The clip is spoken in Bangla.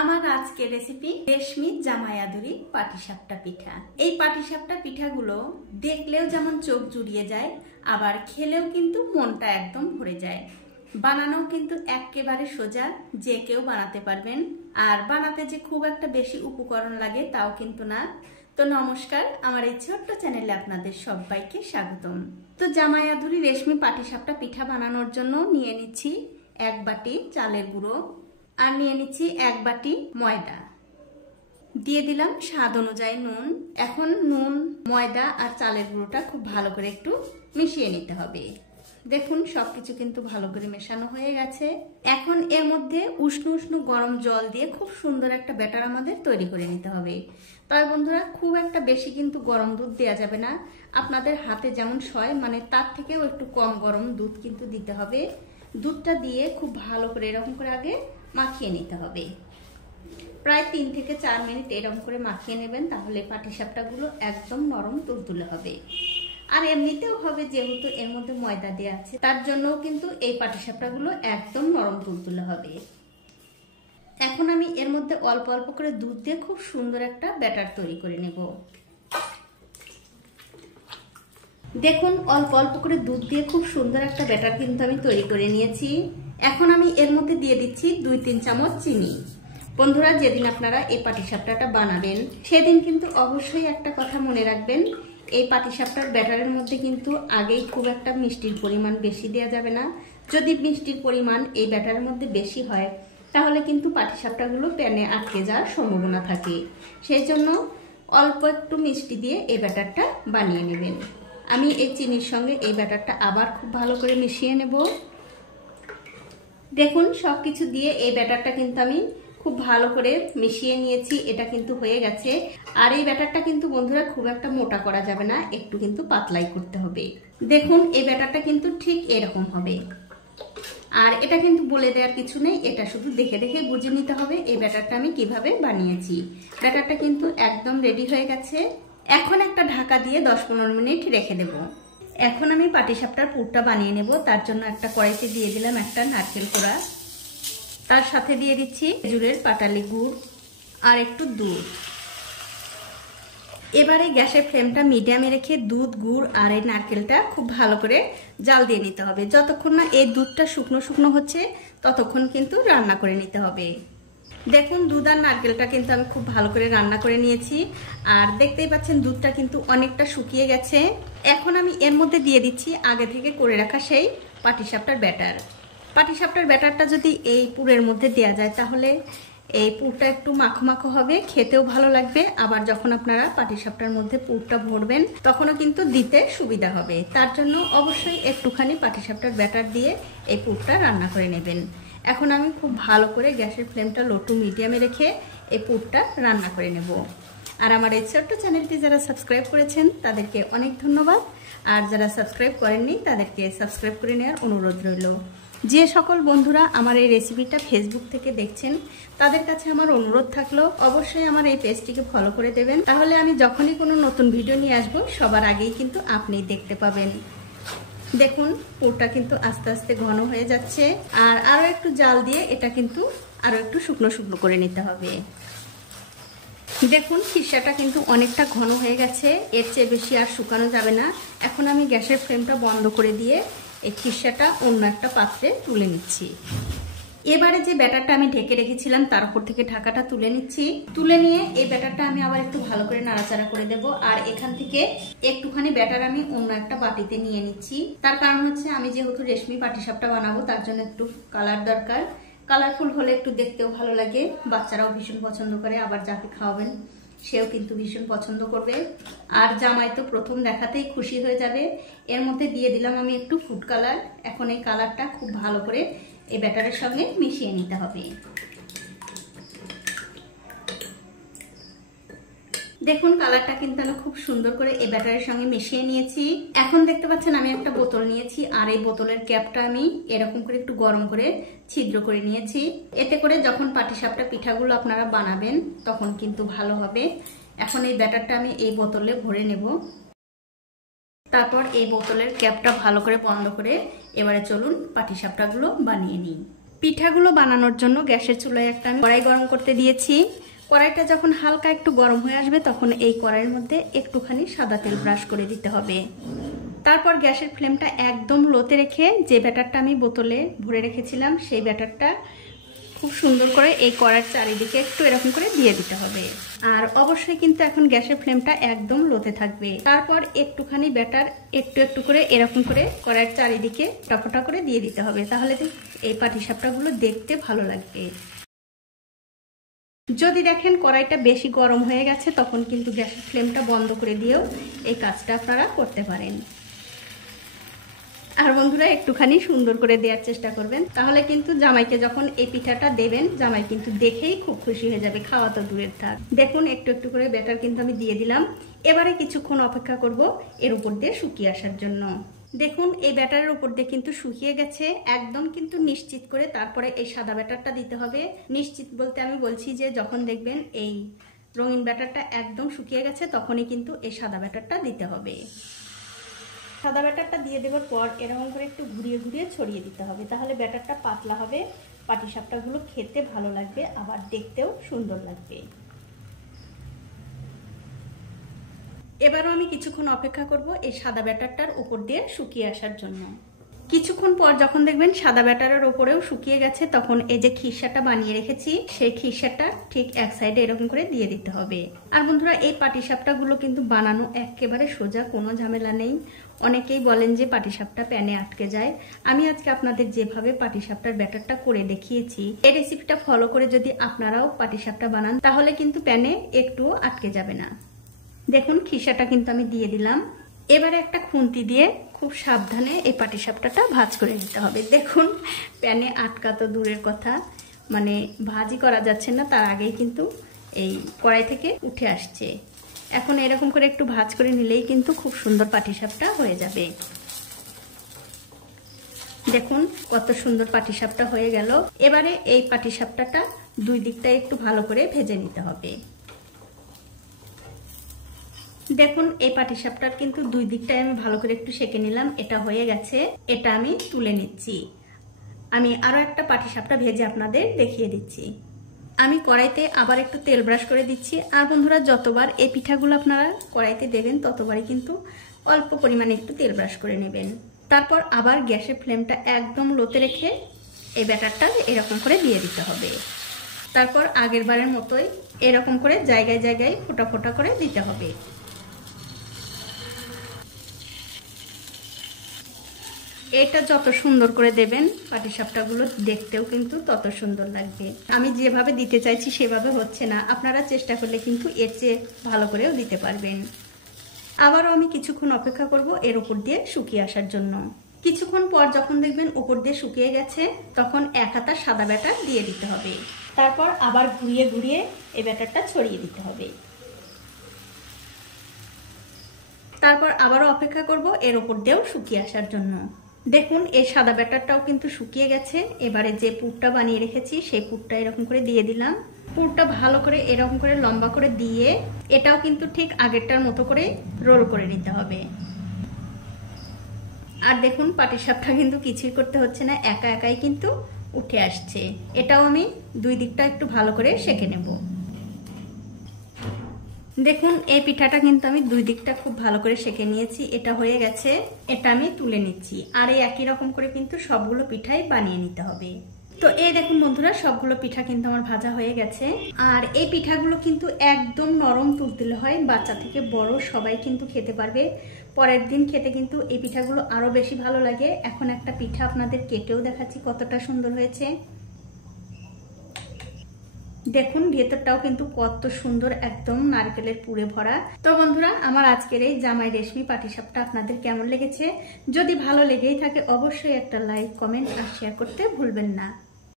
আমার আজকের রেসিপি রেশমি জামাইয়াদুরি পাটিসাপটা পিঠা। এই পাটিসাপটা পিঠাগুলো দেখলেও যেমন চোখ জুড়িয়ে যায়, আবার খেলেও কিন্তু মনটা একদম ভরে যায়। বানানো কিন্তু একেবারে সোজা, যে কেউ বানাতে পারবেন। আর বানাতে যে খুব একটা বেশি উপকরণ লাগে তাও কিন্তু না। তো নমস্কার, আমার এই ছোট্ট চ্যানেলে আপনাদের সবাইকে স্বাগতম। তো জামাইয়াদুরি রেশমি পাটিসাপটা পিঠা বানানোর জন্য নিয়ে নিচ্ছি 1 বাটি চালের গুঁড়ো, আর নিয়ে নিচ্ছি 1 বাটি ময়দা। দিয়ে দিলাম স্বাদ অনুযায়ী নুন। এখন নুন, ময়দা আর চালের গুঁড়োটা খুব ভালো করে একটু মিশিয়ে নিতে হবে। দেখুন সবকিছু কিন্তু ভালো করে মেশানো হয়ে গেছে। এখন এর মধ্যে উষ্ণ উষ্ণ গরম জল দিয়ে খুব সুন্দর একটা ব্যাটার আমাদের তৈরি করে নিতে হবে। তবে বন্ধুরা, খুব একটা বেশি কিন্তু গরম দুধ দেওয়া যাবে না। আপনাদের হাতে যেমন সয়, মানে তার থেকেও একটু কম গরম দুধ কিন্তু দিতে হবে। দুধটা দিয়ে খুব ভালো করে এরকম করে আগে মাখিয়ে নিতে হবে। প্রায় 3 থেকে 4 মিনিট এরকম করে মাখিয়ে নেবেন, তাহলে পাটিসাপটাগুলো একদম নরম তুলতুলে হবে। আর এমনিতেও হবে, যেহেতু এর মধ্যে ময়দা দেওয়া আছে, তার জন্যও কিন্তু এই পাটিসাপটাগুলো একদম নরম তুলতুলে হবে। এখন আমি এর মধ্যে অল্প অল্প করে দুধ দিয়ে খুব সুন্দর একটা ব্যাটার তৈরি করে নেব। দেখুন অল্প অল্প করে দুধ দিয়ে খুব সুন্দর একটা ব্যাটার কিন্তু আমি তৈরি করে নিয়েছি। এখন আমি এর মধ্যে দিয়ে দিচ্ছি 2-3 চামচ চিনি। বন্ধুরা, যেদিন আপনারা এই পাটিসাপটাটা বানাবেন সেদিন কিন্তু অবশ্যই একটা কথা মনে রাখবেন, এই পাটিসাপটার ব্যাটারের মধ্যে কিন্তু আগেই খুব একটা মিষ্টির পরিমাণ বেশি দেওয়া যাবে না। যদি মিষ্টির পরিমাণ এই ব্যাটারের মধ্যে বেশি হয়, তাহলে কিন্তু পাটিসাপটাগুলো প্যানে আটকে যাওয়ার সম্ভাবনা থাকে। সেই জন্য অল্প একটু মিষ্টি দিয়ে এই ব্যাটারটা বানিয়ে নেবেন। আমি এই চিনির সঙ্গে এই ব্যাটারটা আবার খুব ভালো করে মিশিয়ে নেব। দেখুন সবকিছু দিয়ে এই ব্যাটারটা কিন্তু আমি খুব ভালো করে মিশিয়ে নিয়েছি। এটা কিন্তু হয়ে গেছে। আর এই ব্যাটারটা কিন্তু বন্ধুরা খুব একটা মোটা করা যাবে না, একটু কিন্তু পাতলাই করতে হবে। দেখুন এই ব্যাটারটা কিন্তু ঠিক এরকম হবে। আর এটা কিন্তু বলে দেওয়ার কিছু নেই, এটা শুধু দেখে দেখে বুঝে নিতে হবে এই ব্যাটারটা আমি কিভাবে বানিয়েছি। ব্যাটারটা কিন্তু একদম রেডি হয়ে গেছে। এখন একটা ঢাকা দিয়ে 10-15 মিনিট রেখে দেব। এখন আমি পাটিসাপটার পুরটা বানিয়ে নেব। তার জন্য একটা কড়াইতে দিয়ে দিলাম একটা নারকেল কোড়া, তার সাথে দিয়ে দিচ্ছি খেজুরের পাটালি গুড় আর একটু দুধ। এবারে গ্যাসের ফ্লেমটা মিডিয়ামে রেখে দুধ, গুড় আর এই নারকেলটা খুব ভালো করে জাল দিয়ে নিতে হবে। যতক্ষণ না এই দুধটা শুকনো শুকনো হচ্ছে ততক্ষণ কিন্তু রান্না করে নিতে হবে। দেখুন দুধ আর নারকেলটা কিন্তু আমি খুব ভালো করে রান্না করে নিয়েছি। আর দেখতেই পাচ্ছেন দুধটা কিন্তু অনেকটা শুকিয়ে গেছে। এখন আমি এর মধ্যে দিয়ে দিচ্ছি আগে থেকে করে রাখা সেই পাটিসাপটার ব্যাটার। পাটিসাপটার ব্যাটারটা যদি এই পুরের মধ্যে দেওয়া যায়, তাহলে এই পুরটা একটু মাখো মাখো হবে, খেতেও ভালো লাগবে। আবার যখন আপনারা পাটিসাপটার মধ্যে পুরটা ভরবেন তখনও কিন্তু দিতে সুবিধা হবে। তার জন্য অবশ্যই একটুখানি পাটিসাপটার ব্যাটার দিয়ে এই পুরটা রান্না করে নেবেন। এখন আমি খুব ভালো করে গ্যাসের ফ্লেমটা লো টু মিডিয়ামে রেখে এই পুরটা রান্না করে নেব। আর আমার এই ছোট্ট চ্যানেলটি যারা সাবস্ক্রাইব করেছেন তাদেরকে অনেক ধন্যবাদ। আর যারা সাবস্ক্রাইব করেননি তাদেরকে সাবস্ক্রাইব করে নেওয়ার অনুরোধ রইল। যে সকল বন্ধুরা আমার এই রেসিপিটা ফেসবুক থেকে দেখছেন, তাদের কাছে আমার অনুরোধ থাকলো অবশ্যই আমার এই পেজটিকে ফলো করে দেবেন। তাহলে আমি যখনই কোনো নতুন ভিডিও নিয়ে আসবো সবার আগেই কিন্তু আপনিই দেখতে পাবেন। দেখুন পুরটা কিন্তু আস্তে আস্তে ঘন হয়ে যাচ্ছে। আর আরো একটু জাল দিয়ে এটা কিন্তু আরো একটু শুকনো শুকনো করে নিতে হবে। দেখুন খিসাটা কিন্তু অনেকটা ঘন হয়ে গেছে, এর চেয়ে বেশি আর শুকানো যাবে না। এখন আমি গ্যাসের ফ্লেমটা বন্ধ করে দিয়ে এই খিসাটা অন্য একটা পাত্রে তুলে নিচ্ছি। এবারে যে ব্যাটারটা আমি ঢেকে রেখেছিলাম তার উপর থেকে ঢাকাটা তুলে নিচ্ছি। তুলে নিয়ে এই ব্যাটারটা আমি আবার একটু ভালো করে নাড়াচাড়া করে দেব। আর এখান থেকে একটুখানি ব্যাটার আমি অন্য একটা বাটিতে নিয়ে নিচ্ছি। তার কারণ হচ্ছে আমি যেহেতু রেশমি পাটিসাপটা বানাবো, তার জন্য একটু কালার দরকার। কালারফুল হলে একটু দেখতেও ভালো লাগে, বাচ্চারাও ভীষণ পছন্দ করে, আবার যাকে খাওয়াবেন সেও কিন্তু ভীষণ পছন্দ করবে। আর জামাই তো প্রথম দেখাতেই খুশি হয়ে যাবে। এর মধ্যে দিয়ে দিলাম আমি একটু ফুড কালার। এখন এই কালারটা খুব ভালো করে এই ব্যাটারের সঙ্গে মিশিয়ে নিতে হবে। দেখুন কালারটা কিন্তু আমি খুব সুন্দর করে এই ব্যাটারের সঙ্গে মিশিয়ে নিয়েছি। এখন দেখতে পাচ্ছেন আমি একটা বোতল নিয়েছি, আর এই বোতলের ক্যাপটা আমি এরকম করে একটু গরম করে ছিদ্র করে নিয়েছি। এতে করে যখন পাটিসাপটা পিঠাগুলো আপনারা বানাবেন তখন কিন্তু ভালো হবে। এখন এই ব্যাটারটা আমি এই বোতলে ভরে নেব। তারপর এই বোতলের ক্যাপটা ভালো করে বন্ধ করে এবারে চলুন পাটিসাপটাগুলো বানিয়ে নিই। পিঠাগুলো বানানোর জন্য গ্যাসের চুলায় একটা আমি কড়াই গরম করতে দিয়েছি। কড়াইটা যখন হালকা একটু গরম হয়ে আসবে তখন এই কড়াইয়ের মধ্যে একটুখানি সাদা তেল ব্রাশ করে দিতে হবে। তারপর গ্যাসের ফ্লেমটা একদম লোতে রেখে যে ব্যাটারটা আমি বোতলে ভরে রেখেছিলাম সেই ব্যাটারটা খুব সুন্দর করে এই কড়াইয়ের চারিদিকে একটু এরকম করে দিয়ে দিতে হবে। আর অবশ্যই কিন্তু এখন গ্যাসের ফ্লেমটা একদম লোতে থাকবে। তারপর একটুখানি ব্যাটার একটু একটু করে এরকম করে কড়াইয়ের চারিদিকে টপটা করে দিয়ে দিতে হবে, তাহলে এই পাটিসাপটাগুলো দেখতে ভালো লাগবে। যদি দেখেন কড়াইটা বেশি গরম হয়ে গেছে তখন কিন্তু গ্যাসের ফ্লেমটা বন্ধ করে দিয়েও এই কাজটা আপনারা করতে পারেন। আর বন্ধুরা একটুখানি সুন্দর করে দেওয়ার চেষ্টা করবেন, তাহলে কিন্তু জামাইকে যখন এই পিঠাটা দেবেন জামাই কিন্তু দেখেই খুব খুশি হয়ে যাবে, খাওয়া তো দূরের থাক। দেখুন একটু একটু করে ব্যাটার কিন্তু আমি দিয়ে দিলাম। এবারে কিছুক্ষণ অপেক্ষা করব এর উপর দিয়ে শুকিয়ে আসার জন্য। দেখুন এই ব্যাটারের উপর দিয়ে কিন্তু শুকিয়ে গেছে একদম কিন্তু নিশ্চিত করে তারপরে এই সাদা ব্যাটারটা দিতে হবে। নিশ্চিত বলতে আমি বলছি যে যখন দেখবেন এই রঙিন ব্যাটারটা একদম শুকিয়ে গেছে তখনই কিন্তু এই সাদা ব্যাটারটা দিতে হবে। সাদা ব্যাটারটা দিয়ে দেওয়ার পর এরকম করে একটু ঘুরিয়ে ঘুরিয়ে ছড়িয়ে দিতে হবে, তাহলে ব্যাটারটা পাতলা হবে, পাটিসাপটাগুলো খেতে ভালো লাগবে আবার দেখতেও সুন্দর লাগবে। এবারও আমি কিছুক্ষণ অপেক্ষা করব এই সাদা ব্যাটারটার উপর দিয়ে শুকিয়ে আসার জন্য। কিছুক্ষণ পর যখন দেখবেন সাদা ব্যাটারের উপরেও শুকিয়ে গেছে তখন এই যে খিরসাটা বানিয়ে রেখেছি সেই খিরসাটা ঠিক এক সাইডে এরকম করে দিয়ে দিতে হবে। আর বন্ধুরা এই পাটিসাপটাগুলো কিন্তু বানানো একেবারে সোজা, কোনো ঝামেলা নেই। অনেকেই বলেন যে পাটিসাপটা প্যানে আটকে যায়। আমি আজকে আপনাদের যেভাবে পাটিসাপটার ব্যাটারটা করে দেখিয়েছি এই রেসিপিটা ফলো করে যদি আপনারাও পাটিসাপটা বানান তাহলে কিন্তু প্যানে একটুও আটকে যাবে না। দেখুন খিরসাটা কিন্তু আমি দিয়ে দিলাম। এবারে একটা খুন্তি দিয়ে খুব সাবধানে এই পাটিসাপটাটা ভাজ করে নিতে হবে। দেখুন প্যানে আটকা তো দূরের কথা, মানে ভাজি করা যাচ্ছে না, তার আগেই কিন্তু এই কড়াই থেকে উঠে আসছে। এখন এরকম করে একটু ভাজ করে নিলেই কিন্তু খুব সুন্দর পাটিসাপটা হয়ে যাবে। দেখুন কত সুন্দর পাটিসাপটা হয়ে গেল। এবারে এই পাটিসাপটাটা দুই দিকটা একটু ভালো করে ভেজে নিতে হবে। দেখুন এই পাটিসাপটার কিন্তু দুই দিকটাই আমি ভালো করে একটু সেঁকে নিলাম, এটা হয়ে গেছে। এটা আমি তুলে নিচ্ছি। আমি আরো একটা পাটিসাপটা ভেজে আপনাদের দেখিয়ে দিচ্ছি। আমি কড়াইতে আবার একটু তেল ব্রাশ করে দিচ্ছি। আর বন্ধুরা যতবার এই পিঠাগুলো আপনারা কড়াইতে দেবেন ততবারই কিন্তু অল্প পরিমাণে একটু তেল ব্রাশ করে নেবেন। তারপর আবার গ্যাসের ফ্লেমটা একদম লোতে রেখে এই ব্যাটারটা এরকম করে দিয়ে দিতে হবে। তারপর আগের বারের মতোই এরকম করে জায়গায় জায়গায় ফোঁটা ফোঁটা করে দিতে হবে। এটা যত সুন্দর করে দেবেন পাটিসাপটাগুলো দেখতেও কিন্তু তত সুন্দর লাগবে। আমি যেভাবে দিতে চাইছি সেভাবে হচ্ছে না, আপনারা চেষ্টা করলে কিন্তু এর চেয়ে ভালো করেও দিতে পারবেন। আবারও আমি কিছুক্ষণ অপেক্ষা করব এর উপর দিয়ে শুকিয়ে আসার জন্য। কিছুক্ষণ পর যখন দেখবেন উপর দিয়ে শুকিয়ে গেছে তখন এক হাতা সাদা ব্যাটার দিয়ে দিতে হবে। তারপর আবার ঘুরিয়ে ঘুরিয়ে এই ব্যাটারটা ছড়িয়ে দিতে হবে। তারপর আবারও অপেক্ষা করব এর উপর দিয়েও শুকিয়ে আসার জন্য। দেখুন এই সাদা ব্যাটারটাও কিন্তু শুকিয়ে গেছে। এবারে যে পুরটা বানিয়ে রেখেছি সেই পুরটা এরকম করে দিয়ে দিলাম। পুরটা ভালো করে এরকম করে লম্বা করে দিয়ে এটাও কিন্তু ঠিক আগেরটার মতো করে রোল করে নিতে হবে। আর দেখুন পাটিসাপটা কিন্তু কিছুই করতে হচ্ছে না, একা একাই কিন্তু উঠে আসছে। এটাও আমি দুই দিকটা একটু ভালো করে সেঁকে নেব। দেখুন এই পিঠাটা কিন্তু আমি দুই দিকটা খুব ভালো করে সেঁকে নিয়েছি, এটা হয়ে গেছে। এটা আমি তুলে নিচ্ছি। আর এই একই রকম করে কিন্তু সবগুলো পিঠাই বানিয়ে নিতে হবে। তো এই দেখুন বন্ধুরা সবগুলো পিঠা কিন্তু আমার ভাজা হয়ে গেছে। আর এই পিঠাগুলো কিন্তু একদম নরম তুলতুলে হয়, বাচ্চা থেকে বড় সবাই কিন্তু খেতে পারবে। পরের দিন খেতে কিন্তু এই পিঠাগুলো আরো বেশি ভালো লাগে। এখন একটা পিঠা আপনাদের কেটেও দেখাচ্ছি কতটা সুন্দর হয়েছে। দেখুন ভেতরটাও কিন্তু কত সুন্দর, একদম নারকেলের পুরে ভরা। তো বন্ধুরা আমার আজকের এই জামাই রেশমি পাটিসাপটা আপনাদের কেমন লেগেছে? যদি ভালো লেগেই থাকে অবশ্যই একটা লাইক, কমেন্ট আর শেয়ার করতে ভুলবেন না।